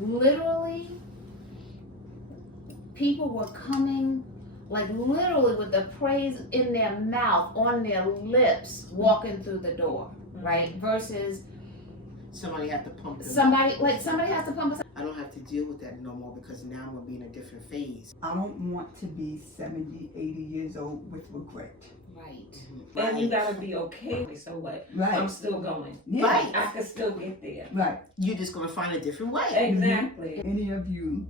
Literally, people were coming, like literally with the praise in their mouth, on their lips, walking through the door, right? Versus somebody had to pump them. Somebody has to pump us. I don't have to deal with that no more because now I'm gonna be in a different phase. I don't want to be 70, 80 years old with regret. Right. Mm-hmm. And you gotta be okay. So what? Right. I'm still going. Yeah. Right. I can still get there. Right. You're just gonna find a different way. Exactly. Any of you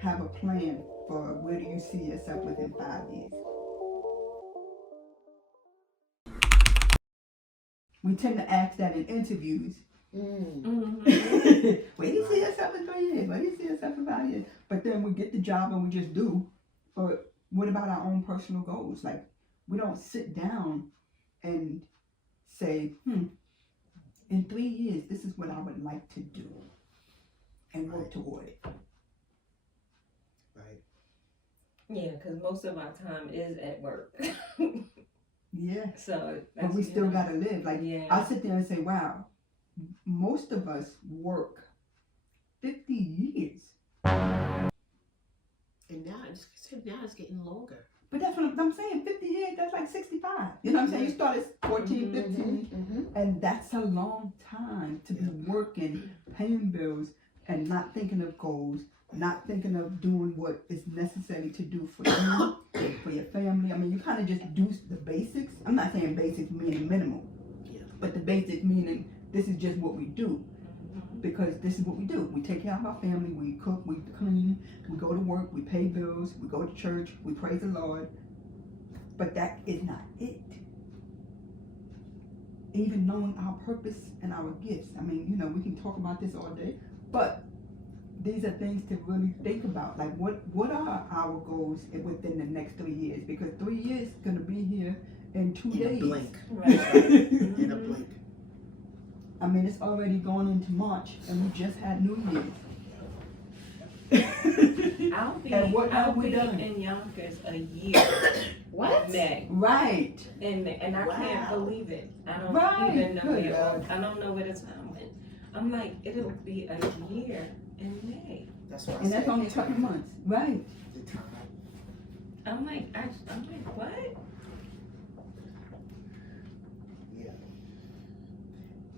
have a plan for where do you see yourself within 5 years? We tend to ask that in interviews. Mm-hmm. Where do you see yourself in 3 years? Where do you see yourself in 5 years? But then we get the job and we just do. But what about our own personal goals? Like, we don't sit down and say, in 3 years, this is what I would like to do, and work toward it. Right. Yeah, because most of our time is at work. Yeah. So But we still gotta live. Like, yeah. I'll sit there and say, wow, most of us work 50 years. And now it's getting longer. But that's what I'm saying. 50 years, that's like 65. You know what I'm saying? You started 14, 15, and that's a long time to be working, paying bills, and not thinking of goals, not thinking of doing what is necessary to do for you, for your family. I mean, you kind of just do the basics. I'm not saying basics meaning minimal, but the basics meaning this is just what we do. Because this is what we do. We take care of our family, we cook, we clean, we go to work, we pay bills, we go to church, we praise the Lord. But that is not it. Even knowing our purpose and our gifts. I mean, we can talk about this all day, but these are things to really think about. Like, what are our goals within the next 3 years? Because 3 years is going to be here in 2 days. In a blink. Right. In a blink. I mean, it's already gone into March, and we just had New Year's. I'll be in Yonkers a year. What? May. Right. And I can't believe it. I don't even know Good it. Lord. I don't know where the time went. I'm like, it'll be a year in May. That's what I And that's said. only a couple months. Right. The time. I'm like, what? Yeah.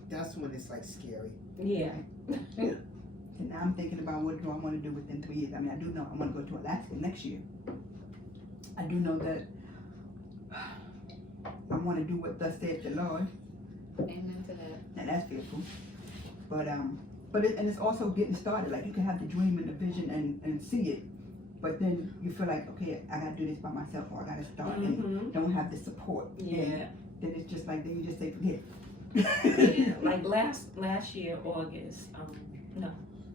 That's when it's like scary. Yeah. And now I'm thinking about what do I want to do within 3 years. I mean, I do know I want to go to Alaska next year. I do know that I want to do what thus saith the Lord. Amen to that. And that's fearful. But it's also getting started. Like, you can have the dream and the vision and see it, but then you feel like, okay, I gotta do this by myself, or I gotta start and don't have the support. Yeah. And then it's just like, then you just say forget. Yeah. Like last year, August, no,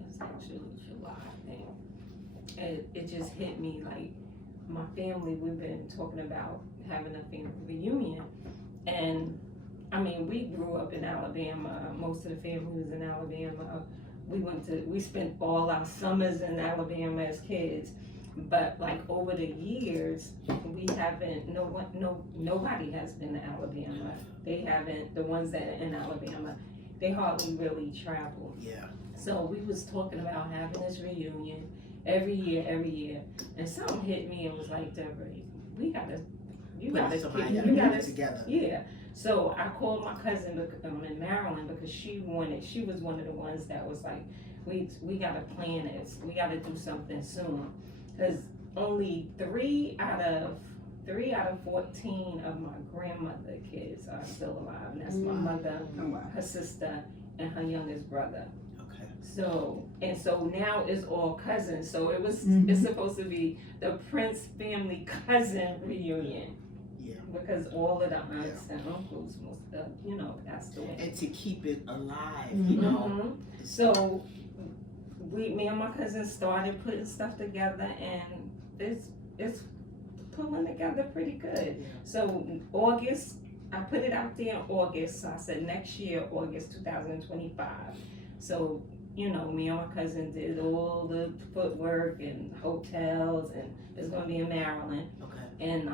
it's actually July, I think. It just hit me like my family, we've been talking about having a family reunion, and I mean, we grew up in Alabama. Most of the family was in Alabama. We spent all our summers in Alabama as kids. But like over the years, we haven't. Nobody has been to Alabama. They haven't. The ones that are in Alabama, they hardly really travel. Yeah. So we was talking about having this reunion every year, and something hit me and was like, Deborah, you gotta get together. Yeah. So I called my cousin in Maryland because she was one of the ones that was like, we gotta plan this. We gotta do something soon. Because only 3 out of 14 of my grandmother kids are still alive. And that's my mother, her sister, and her youngest brother. Okay. So now it's all cousins. So it's supposed to be the Prince family cousin reunion. Yeah. Because all of the aunts and uncles passed away. And to keep it alive, So me and my cousins started putting stuff together, and it's pulling together pretty good. Yeah. So August, I put it out there in August. So I said next year, August 2025. So me and my cousin did all the footwork and hotels, and it's gonna be in Maryland. Okay. And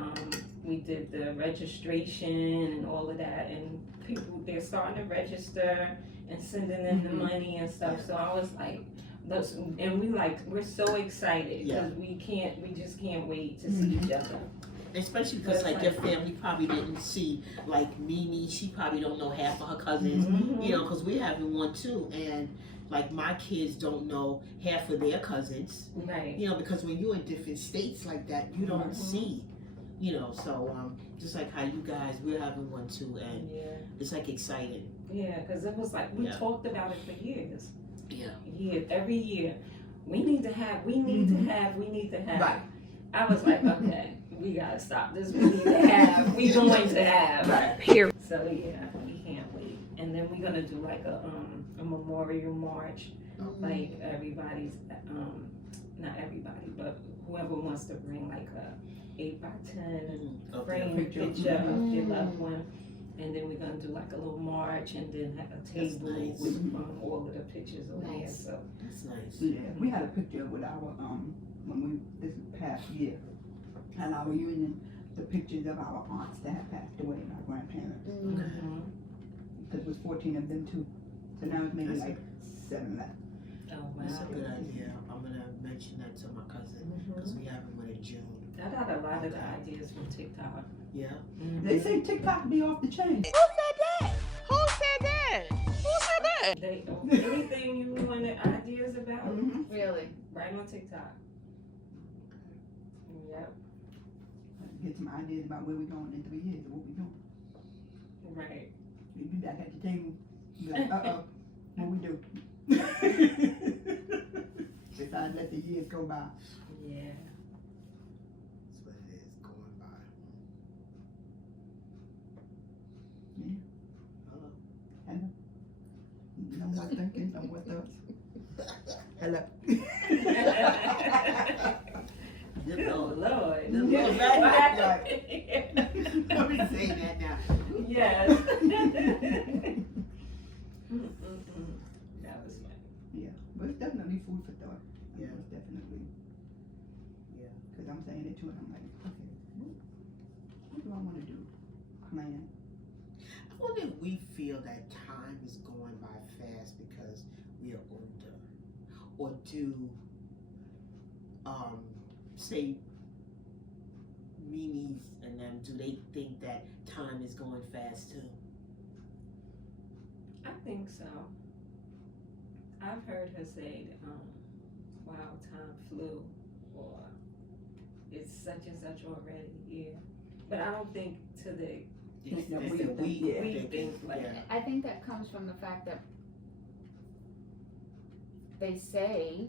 we did the registration and all of that, and people, they're starting to register and sending in the money and stuff. So I was like, And we're so excited Yeah. because we just can't wait to see each other. Especially because That's like your family probably didn't see like Mimi. She probably don't know half of her cousins. Mhm. You know, because we're having one too, and like my kids don't know half of their cousins. Right. You know, because when you're in different states like that, you don't Mhm. see. You know, so just like how you guys, we're having one too, and Yeah. it's like exciting. Yeah, because it was like we Yeah. talked about it for years. Yeah. Every year. We need to have. We need to have. Right. I was like, okay, we gotta stop this. We need to have. We going to have. Right. Here. So yeah, we can't wait. And then we're gonna do like a memorial march. Like everybody's not everybody, but whoever wants to bring like a 8x10 Okay. frame Picture. picture of their Mhm. loved one. And then we're gonna do like a little march and then have a That's table nice. with all of the pictures on there. Nice. So That's nice. Yeah, we had a picture with our when we this past year at our union, the pictures of our aunts that had passed away, our grandparents. mhm. Because it was 14 of them too. So now it's maybe That's like 7 left. Oh wow. That's a good idea. I'm gonna mention that to my cousin Mhm. because we having one in June. I got a lot of the ideas from TikTok. Yeah. Mhm. They say TikTok be off the chain. They anything you wanted ideas about, Mm-hmm. Really? right on TikTok. Yep. Get some ideas about where we're going in 3 years, what we doing. Right. We'll be back at the table. Be like, what we do? Besides let the years go by. Yeah. That's what it is going by. Yeah. Hello. No more thinking, no more thoughts. Hello. Good Oh Lord. Lord. The Lord Yes. back. What happened? Let me say that now. Yes. That was funny. Yeah, but it's definitely food for thought. Yeah. It's definitely. Yeah. Because I'm saying it too, and I'm like, okay, what do I want to do? Plan. I wonder if we feel that time is going by fast because we are older, or do, say, Mimi's and them, do they think that time is going fast too? I think so. I've heard her say, wow, time flew, or it's such and such already here. But I don't think to the, Think that It's we the think, we yeah. we thinking, think like, yeah. I think that comes from the fact that they say,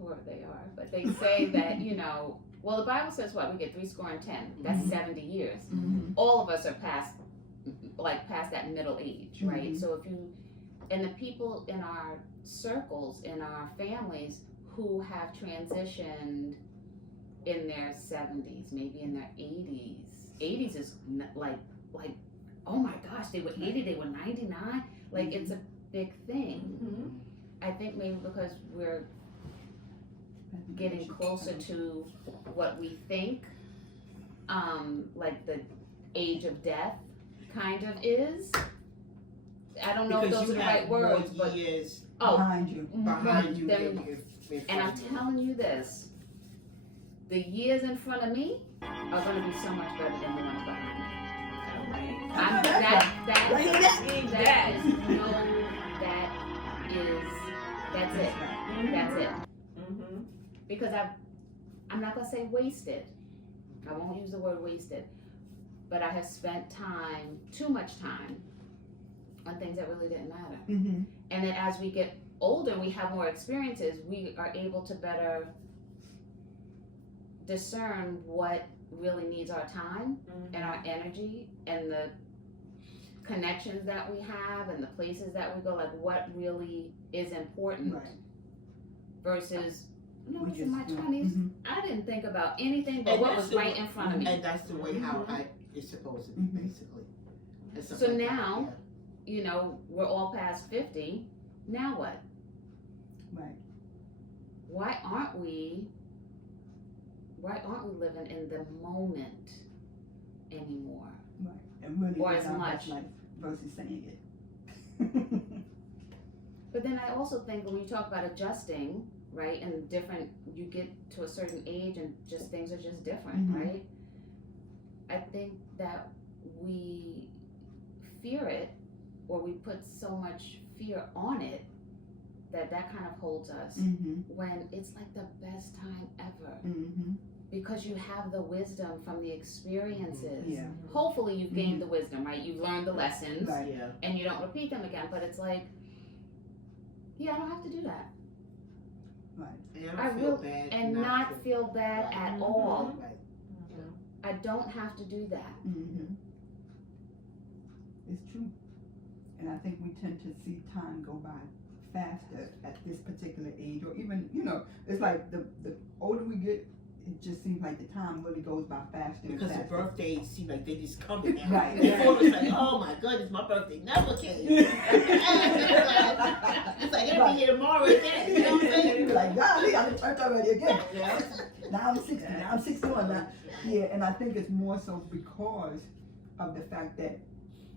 whoever they are, but they say that, well, the Bible says what? We get 70. That's Mhm. 70 years. Mm-hmm. All of us are past that middle age, right? Mhm. So and the people in our circles, in our families who have transitioned in their 70s, maybe in their 80s. 80s is like, oh my gosh, they were 80, they were 99. Like, it's a big thing. mhm. I think maybe because we're getting closer to what we think, like the age of death kind of is. I don't know Because if those you are the have right words, more but years behind you. behind you then- than in and I'm front of you. telling you this, the years in front of me are going to be so much better than the ones behind me. Right. I'm, that's that right. is That. that's it. That's it. Mm-hmm. Because I'm not gonna say wasted. I won't use the word wasted, but I have spent time, too much time, on things that really didn't matter. Mm-hmm. And then as we get older, we have more experiences. We are able to better discern what really needs our time and our energy and the connections that we have and the places that we go. Like what really is important Right. versus. When I We was in my just- 20s, mhm. I didn't think about anything but And what that's was the right in front of me. And that's the way how it's supposed to be, Mhm. basically. It's So something like now- that, We're all past 50. Now what? Right. Why aren't we living in the moment anymore? And really Or live as our much. best life versus saying it. But then I also think when you talk about adjusting, right, and different, you get to a certain age and just things are just different, Mhm. right? I think that we fear it, or we put so much fear on it that kind of holds us when it's like the best time ever because you have the wisdom from the experiences. Yeah. Hopefully you've gained the wisdom, right? You've learned the lessons Right. Yeah. and you don't repeat them again, but it's like, yeah, I don't have to do that. And I I don't feel will- bad. And not feel bad Right. at all. Right. I don't have to do that. It's true. And I think we tend to see time go by faster at this particular age, or even, it's like the older we get, it just seems like the time really goes by faster and Because the faster. birthdays seem like they just coming now. Right. Before it was like, oh my goodness, my birthday never came. It's like it'll be here tomorrow again. You know what I'm saying? You're like, golly, I'm turned already again. Yeah. Now I'm 60, now I'm 61 now. Yeah, and I think it's more so because of the fact that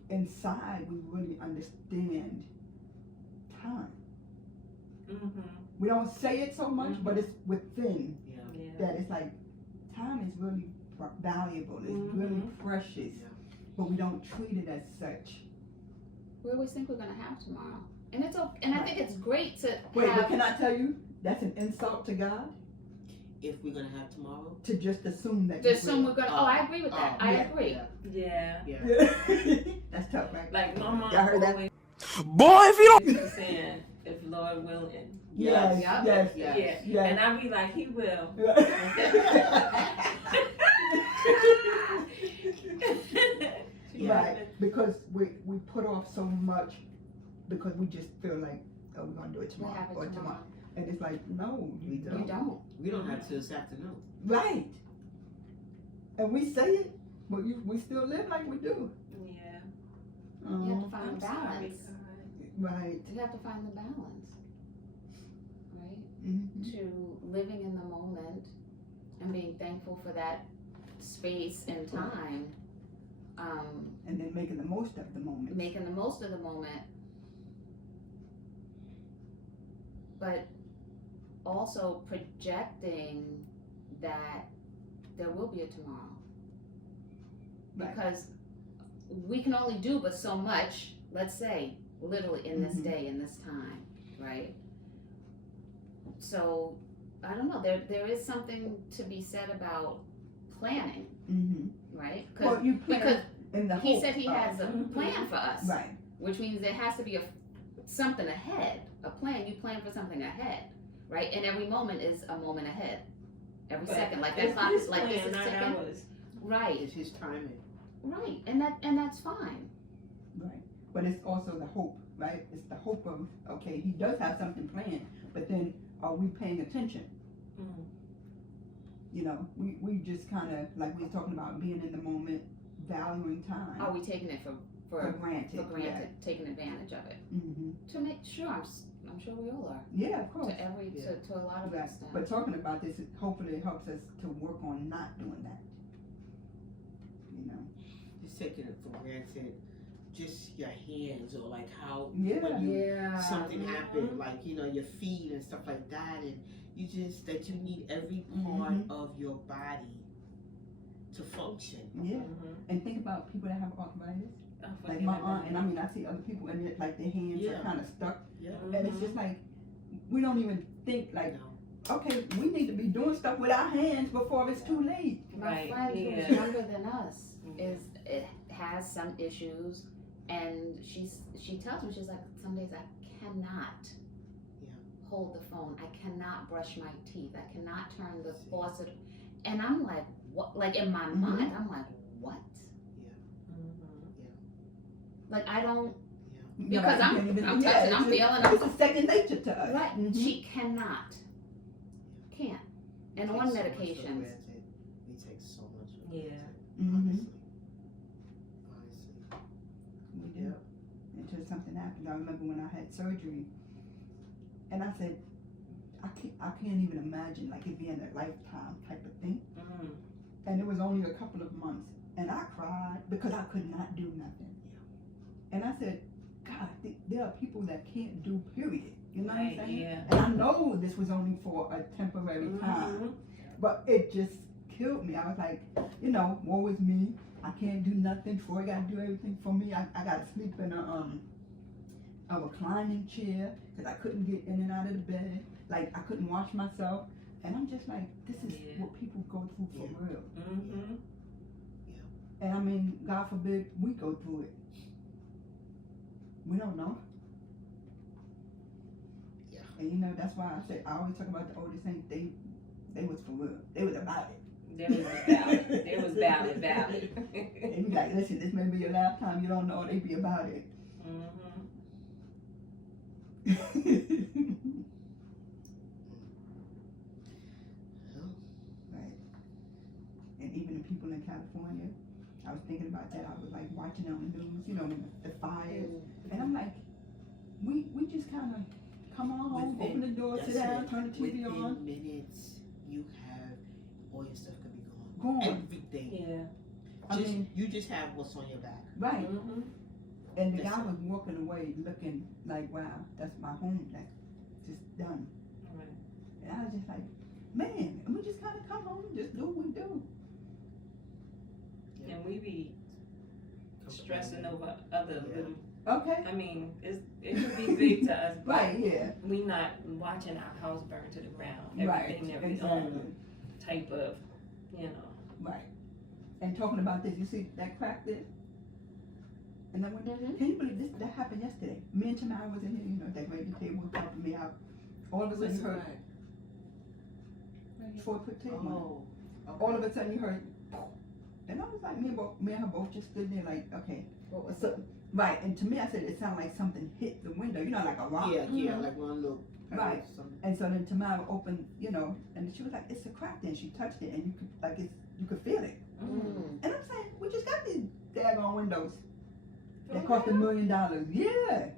inside we really understand time. We don't say it so much, but it's within that it's like time is really valuable, it's really precious, Yeah. but we don't treat it as such. We always think we're gonna have tomorrow. And it's okay, and I think it's great to Wait, have, but can I tell you, that's an insult to God If we're gonna have tomorrow. to just assume that to you assume we're gonna, I agree with that, I yeah, agree. Yeah. Yeah. will. That's tough, right? Like my mom Y'all heard that? always Boy, if you don't. used to saying, if Lord willing. Yes, Yep. yes, Yes. Yeah. yes. And I be like, he will. Right, because we put off so much because we just feel like, oh, we're gonna do it We tomorrow have it or tomorrow. tomorrow. And it's like, no, you We don't. You don't. We don't have to this afternoon. Right. And we say it, but we still live like we do. Yeah. You have to Um, find I'm the sorry, balance. God. right. You have to find the balance, right? Mhm. To living in the moment and being thankful for that space and time, And then making the most of the moment. making the most of the moment, but also projecting that there will be a tomorrow. Right. Because we can only do but so much, let's say, literally in this Mhm. day, in this time, right? So, I don't know, there is something to be said about planning, right? Well, you plan because in the he hope said he of- has a plan for us, Right. which means there has to be something ahead, a plan. You plan for something ahead, right? And every moment is a moment ahead. Every But second, like that it's clock his is like this plan, is not ticking, ours. right? It's his timing. Right, and that's fine. Right. But it's also the hope, right? It's the hope of, okay, he does have something planned, but then are we paying attention? Mm. You know, we just kind of, like we were talking about being in the moment, valuing time Are we taking it for granted. granted, taking advantage of it? Yeah. Hmm. To make sure, I'm sure we all are. Yeah, of course. To a lot of Right. extent. But talking about this, hopefully it helps us to work on not doing that. You know? Just taking it for granted. Just your hands or like how Yeah. when you Yeah. something happened, like your feet and stuff like that, and you just that you need every part of your body to function. Yeah. Mhm. And think about people that have arthritis. I Like forget my about aunt, and I that. mean, I see other people, and it, like their hands Yeah. are kind of stuck. Yeah. And it's just like, we don't even think, like, No. okay, we need to be doing stuff with our hands before it's too late. My Right, friend yeah. who's younger than us Mhm. has some issues, and she tells me, she's like, some days I cannot hold the phone, I cannot brush my teeth, I cannot turn the faucet, and I'm like, what? Like in my Mhm. mind, I'm like, what? Mhm. Like I don't. You Because you I'm- can't even- I'm touching, it's I'm just- feeling, I'm- It's a second nature to us. Right, Mhm. she cannot, can't, and We on take so much for medications. granted. We take so much for Yeah. granted. Mhm. Honestly. We do. Yep. Until something happened. I remember when I had surgery, and I said, I can't even imagine like it being a lifetime type of thing. Mhm. And it was only a couple of months, and I cried because I could not do nothing. And I said, God, God, there are people that can't do period. You know what I'm Right, saying? yeah. And I know this was only for a temporary time, Mhm. but it just killed me. I was like, you know, woe is me. I can't do nothing. Troy got to do everything for me. I got to sleep in a reclining chair because I couldn't get in and out of the bed. Like, I couldn't wash myself. And I'm just like, this is Yeah. what people go through for real. Mhm. And I mean, God forbid we go through it. We don't know. Yeah. And you know, that's why I always talk about the older saints. They was for real. They was about it. There was valid. There was valid. And you like, listen, this may be your last time. You don't know. They be about it. Mhm. Right. And even the people in California, I was thinking about that. I was like watching on the news, you know, the fires, and I'm like, we just kind of come on home, Within- open the door, sit that's down, it. turn the TV Within on, minutes, you have all your stuff could be gone. gone. Everything. Yeah. I Just, mean, you just have what's on your back. right. Mhm. And the That's guy it. was walking away looking like, wow, that's my home. That's just done. Right. And I was just like, man, and we just kind of come home and just do what we do. And we be stressing over other Yeah. little. Okay. I mean, it could be big to us, but Right, yeah. we not watching our house burn to the ground. Right, Everything that we exactly. own, type of, you know. Right. And talking about this, you see that crack there? And I went, Mhm. can you believe this? That happened yesterday. Me and Tamara was in here, you know, decorating the table, helping me out. All of a sudden you heard Right. 4-foot table. Oh. Okay. All of a sudden you heard, and I was like, me and her both just stood there like, okay. What was So, right, and to me I said it sounded like something hit the window, you know, like a rock. Yeah, yeah, Mhm. like one little. Right. Something. And so then Tamara opened, you know, and she was like, it's a crack there. And she touched it and you could, like, you could feel it. Mm. And I'm saying, we just got these daggone windows. They cost $1 million. Yeah.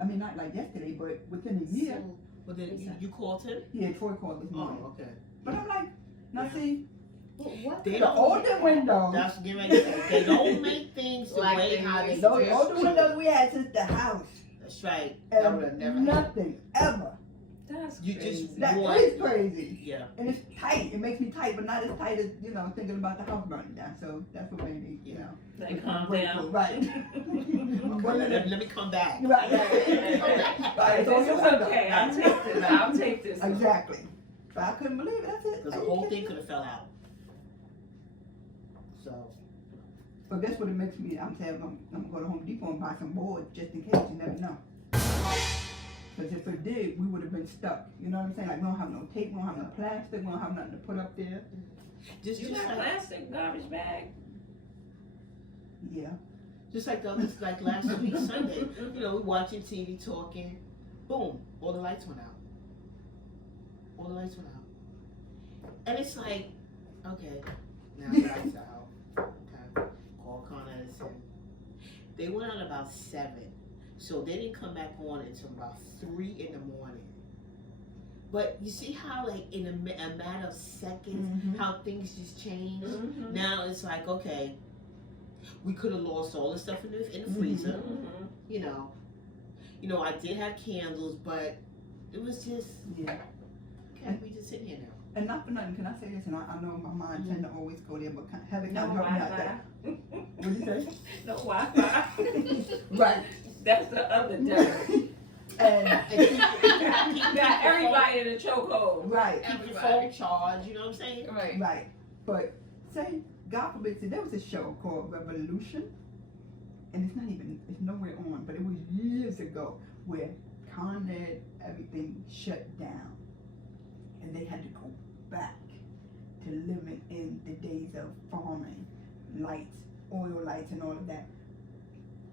I mean, not like yesterday, but within a year. So, But then you called him? Yeah, Troy called this morning. Oh, okay. But I'm like, now Yeah. see, what They the don't- older windows, That's getting ready to say. They don't make things the Like way they how they used those to. older windows we had since the house. That's right. That would have And never happened. nothing, ever. That's You crazy. just- That What? is crazy. Yeah. And it's tight. It makes me tight, but not as tight as, you know, thinking about the house burning down. So that's what made me, you know. Like, calm grateful. down. Right. Okay, let me come back. Right. Right. It's on This your is window. okay. I'll take this. I'll take this. Exactly. But I couldn't believe it. That's it. Because the whole thing could have fell out. So, But that's what it makes me. I'm saying I'm gonna go to Home Depot and buy some boards just in case. You never know. Because if it did, we would have been stuck. You know what I'm saying? Like we don't have no tape, we don't have no plastic, we don't have nothing to put up there. just You just got like plastic garbage bag. Yeah. just like the others, like last week Sunday, you know, we watching TV, talking, boom, all the lights went out. All the lights went out, and it's like, okay, now the lights are out. Okay, call Con Edison. They went out about 7, so they didn't come back on until about 3 in the morning. But you see how, like, in a matter of seconds, Mhm. how things just change. Mhm. Now it's like, okay, we could have lost all the stuff in the freezer. Mhm. You know, I did have candles, but it was just Yeah. okay. We just sitting here now. And not for nothing, can I say this? And I know my mind tend to always go there, but have it No kind of help me out Wi-Fi. there. What did you say? No Wi-Fi. Right. That's the other devil. And You got everybody in a chokehold. right. Keep your Everybody. phone charged. You know what I'm saying? Right. Right. But say, God forbid, see, there was a show called Revolution, and it's nowhere on, but it was years ago where Con Ed, everything shut down, and they had to go back to living in the days of farming, lights, oil lights, and all of that.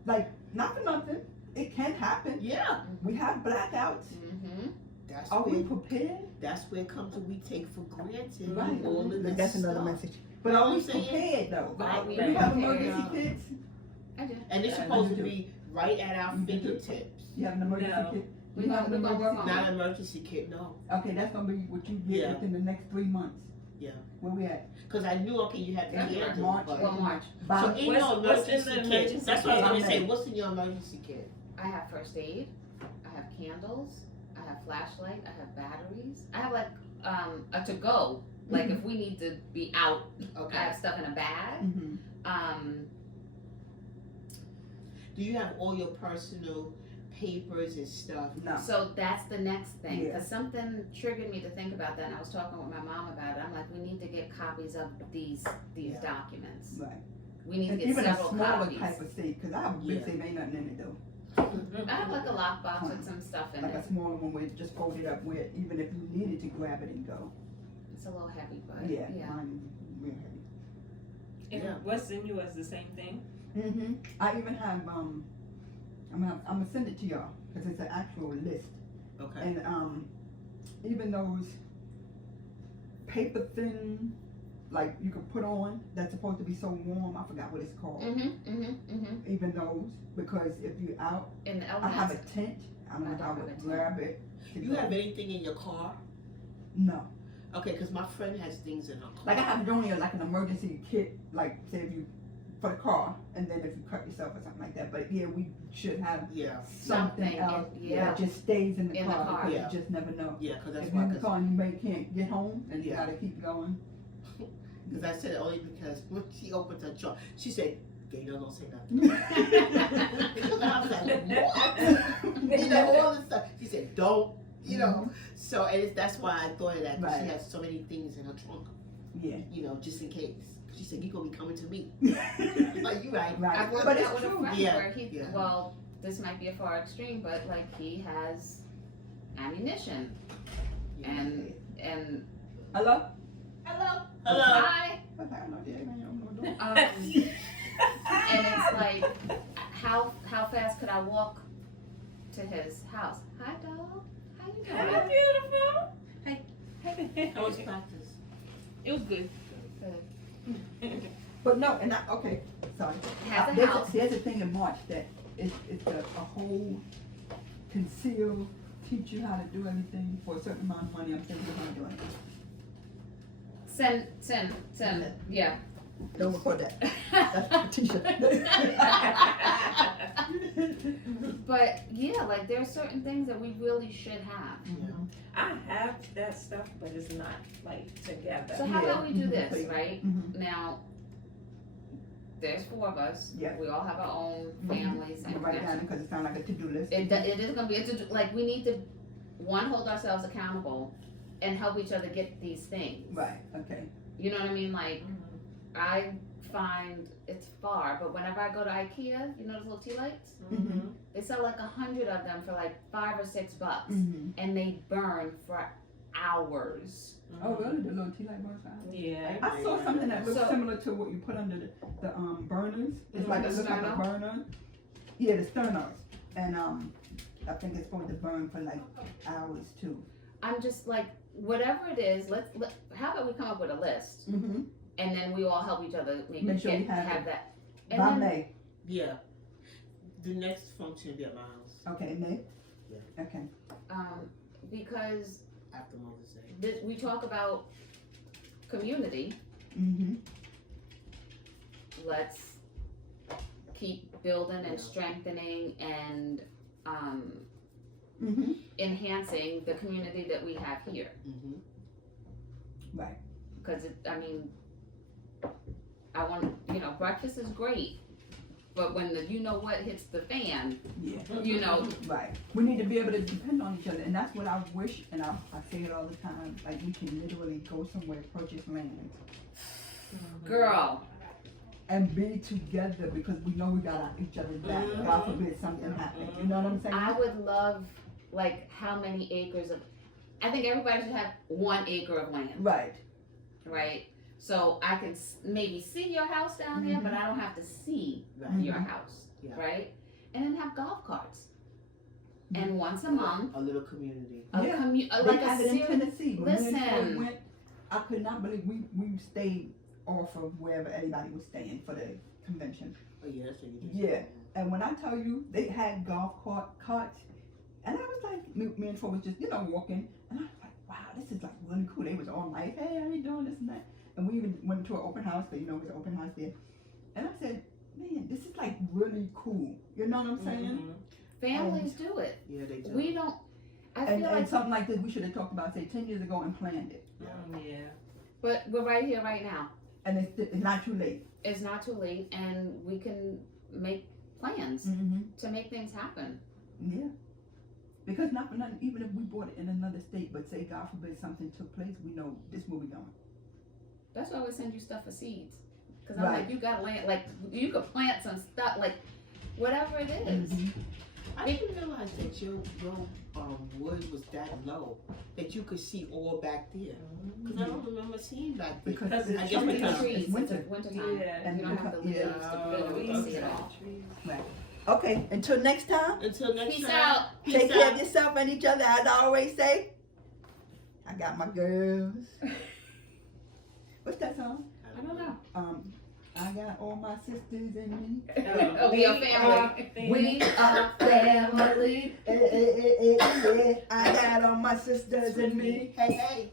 Like, not for nothing, it can happen. Yeah. We have blackouts. Mm-hmm. That's Are we where prepared? it comes to we take for granted Right. all of this That's another stuff. message. But know are what we I'm saying? prepared though? Right. We Right. have Prepared. emergency kits. I do. And it's Yeah, supposed you to do. be right at our You do. fingertips. You have an emergency No. kit. We You gonna- have we an gonna work emergency on kit? Not an emergency kit, no. Okay, that's gonna be what you get Yeah. within the next 3 months. Yeah. Where we at? Because I knew, okay, you had the February, candles, March. but Well, March. so By in What's your in emergency the kit, emergency that's what I was kit? going to say. What's in your emergency kit? I have first aid, I have candles, I have flashlight, I have batteries. I have like a to go. Like if we need to be out, I Okay. have stuff in a bag. Mm-hmm. Do you have all your personal papers and stuff? No. So that's the next thing, Yeah. because something triggered me to think about that, and I was talking with my mom about it. I'm like, we need to get copies of these Yeah. documents. Right. We need to And get even a several smaller copies. type of safe, because I have a big Yeah. safe, ain't nothing in it though. I have like a lockbox with some stuff in Like it. a smaller one where it just folded up where even if you needed to grab it and go. It's a little heavy, but Yeah, yeah. mine is real heavy. And Yeah. what's in yours the same thing? Mm-hmm. I even have, I'm gonna send it to y'all, because it's an actual list. Okay. And even those paper thin, like you could put on, that's supposed to be so warm, I forgot what it's called. Even those, because if you're out, In the I have a elements. tent, I don't know if I would grab it. to You go. have anything in your car? No. Okay, because my friend has things in her car. Like I have only like an emergency kit, like say if you, for the car, and then if you cut yourself or something like that. But yeah, we should have Yeah, something Something, else yeah. that just stays in the In the car, car. because Yeah. you just never know. yeah, because that's If you're why. in the car and you may can't get home and you Yeah. gotta keep going. Because I said it only because when she opened her trunk, she said, "Gaynor, don't say nothing." I was like, "What?" You know, all this stuff. She said, "Don't." You know. So and that's why I thought of that. 'Cause Right. She has so many things in her trunk. Yeah. You know, just in case. She said, "You gonna be coming to me." Like you right. Right. I've worked But out it's with a true. friend Yeah, where he, yeah. well, this might be a far extreme, but like he has ammunition and Hello? hello, Hello. hi, Okay, I know that ain't no door. and it's like, how fast could I walk to his house? Hi, dog. How you doing? Hi, beautiful. Hi. How was practice? It was good. Good. But no, and okay, sorry. Has a There's house. there's a thing in March that it's a whole conceal, teach you how to do everything for a certain amount of money. I'm thinking about doing it. Send. Yeah. Don't record that. That's a t-shirt. But yeah, like there are certain things that we really should have. I have that stuff, but it's not like together. So how about we do Mhm. this, right? Mhm. Now, there's 4 of us. Yeah. We all have our own Mhm. families I'm and gonna write it down because it sounds like a to-do list. it is gonna be a to-do, like we need to, one, hold ourselves accountable and help each other get these things. Right, okay. You know what I mean? Like, Mhm. I find it's far, but whenever I go to IKEA, you know those little tea lights? Mhm. They sell like 100 of them for like $5 or $6, Mm-hmm. and they burn for hours. Oh, really? The little tea light burners? Yeah. I saw something that looks So- similar to what you put under the burners. It's like The it looks like a sterno? burner. Yeah, the sternos. And I think it's supposed to burn for like hours too. I'm just like, whatever it is, how about we come up with a list, Mm-hmm. and then we all help each other maybe Make sure we get, have have it. that. And By then, May. Yeah. The next function will be at my house Okay, May? Yeah. Okay. because after Mother's Day. we talk about community, Mm-hmm. let's keep building and Yeah. strengthening and Mm-hmm. enhancing the community that we have here. Mm-hmm. Right. Because I want, breakfast is great, but when the you know what hits the fan, Yeah. you know, Right. We need to be able to depend on each other, and that's what I wish, and I say it all the time, like we can literally go somewhere, purchase land, girl, and be together because we know we got each other's back. God forbid something happens. You know what I'm saying? I would love, like, how many acres of, I think everybody should have 1 acre of land, Right. right? So I can maybe see your house down there, but I don't have to see Right. your house, Yeah. right? And then have golf carts. And once a month, A little community. Yeah. like They a have it in series. Tennessee. When me and Troy Listen. went, I could not believe we stayed off of wherever everybody was staying for the convention. Oh yeah, that's what you do. Yeah. And when I tell you, they had golf carts, and I was like, me and Troy was just, walking, and I was like, wow, this is like really cool. They was all like, hey, how you doing, this and that. And we even went to an open house, because it was an open house there. And I said, man, this is like really cool. You know what I'm saying? Mhm. Families do it. Yeah, they do. We don't. I And, feel and like, something like this, we should have talked about, say, 10 years ago and planned it. Yeah. but we're right here, right now. And it's not too late. It's not too late, and we can make plans Mm-hmm. to make things happen. Yeah. Because not for nothing, even if we bought it in another state, but say God forbid something took place, we know this is where we going. That's why we send you stuff for seeds. Cause I'm Right. like, you got land, like you could plant some stuff, like whatever it is. Mhm. I didn't realize that your wood was that low that you could see all back there. Because I don't remember seeing back there. Because I it's guess some of because the trees, it's winter. It's winter time. Yeah. And You don't have the leaves yeah. to really see it all. Okay, until next time, Until next Peace time. out. take Peace care out. of yourself and each other, as I always say. I got my girls. What's that song? I don't know. I got all my sisters in me. Oh, we are family. We are family. I got all my sisters in me. Hey, hey.